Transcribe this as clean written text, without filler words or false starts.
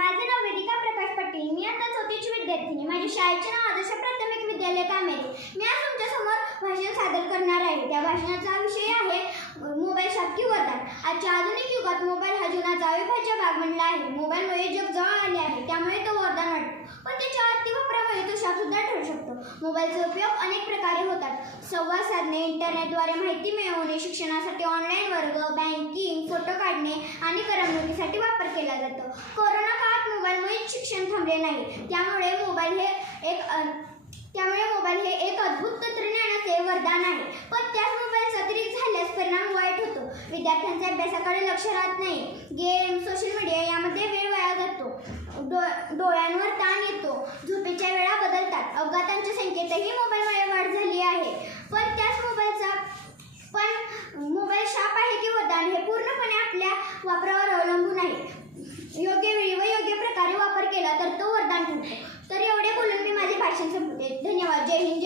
माझे नाव वेदिका प्रकाश पाटील. मी आता 4थीची विद्यार्थिनी. माझ्या शाळेचे नाव आदर्श प्राथमिक विद्यालय कामेरी. मी आज तुमच्यासमोर भाषण सादर करणार आहे. त्या भाषणाचा विषय आहे मोबाईल शाप की वरदान. आजच्या आधुनिक युगात मोबाईल हा जीवनाचा अविभाज्य भाग बनला आहे. मोबाईलमुळे जग जवळ आले आहे, त्यामुळे तो वरदान वाटतो, पण त्याच्या अतिवापरामुळे तो शाप सुद्धा ठरू शकतो. मोबाईलचे उपयोग अनेक प्रकारे होतात. संवाद साधणे, इंटरनेटद्वारे माहिती मिळवणे, शिक्षणासाठी ऑनलाईन वर्ग, बँकिंग, फोटो काढणे आणि करमणुकीसाठी वापर केला जातो. कोरोना काळात मोबाईलमुळे शिक्षण थांबले नाही. त्यामुळे मोबाईल हे एक अद्भुत तंत्रज्ञानाचे वरदान आहे. पण त्याच मोबाईलचा अतिरेक झाल्यास परिणाम वाईट होतो. विद्यार्थ्यांचे अभ्यासाकडे लक्ष राहत नाही. गेम, सोशल मीडिया यामध्ये वेळ वाया जातो. डोळ्यांवर ताण येतो. झोपेच्या वेळा बदलतात. अपघातांच्या संख्येतही मोबाईलमुळे वाढ झाली आहे. पण मोबाईल शाप आहे की वरदान हे पूर्णपणे आपल्या वापरावर अवलंबून आहे. योग्य वेळी व योग्य प्रकारे वापर केला तर तो वरदान ठरतो.